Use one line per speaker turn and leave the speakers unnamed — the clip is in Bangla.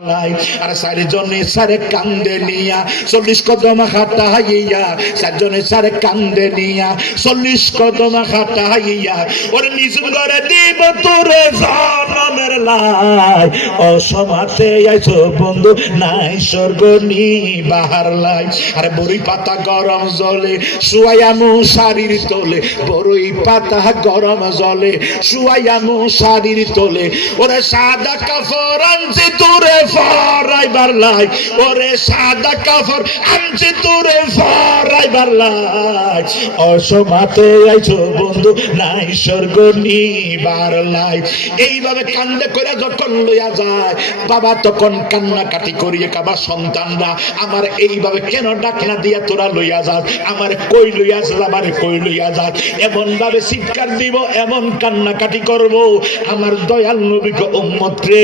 আর চারিজনে সারে কান্দে নিয়া, চল্লিশ কদম হাটাইয়া চারজনে সারে কান্দে নিয়া, চল্লিশ কদমা খাটা হাইয়া, ওর নিজ করে দিব তোরে জনমের লাই। অসমাতে আইছো বন্ধু, নাই স্বর্গ নি বাহার লাই। আরে বড়ি পাতা গরম জলে শুয়াইয়ামু শাড়ির তোলে, বড়ই পাতা গরম জলে শুয়াইয়ামু শাড়ির তোলে। ওরে সাদা কাফর আনছে তোরে ফরাইবার লাই। ওরে সাদা কাফর আনছে তোরে ফরাইবার লাই অসমাতে আইছো বন্ধু, নাই স্বর্গ এইভাবে কান্দে করে যখন লইয়া যায়, বাবা তখন কান্নাকাটি করিয়ে কাবা সন্তানরা, আমার এইভাবে কেন ডাকনা দিয়া তোরা লইয়া যাস? আমার কই লইয়া যাস, আমার কই লইয়া যাস? এমন ভাবে চিৎকার দিব, এমন কান্নাকাটি করব। আমার দয়াল নবীকে উম্মত রে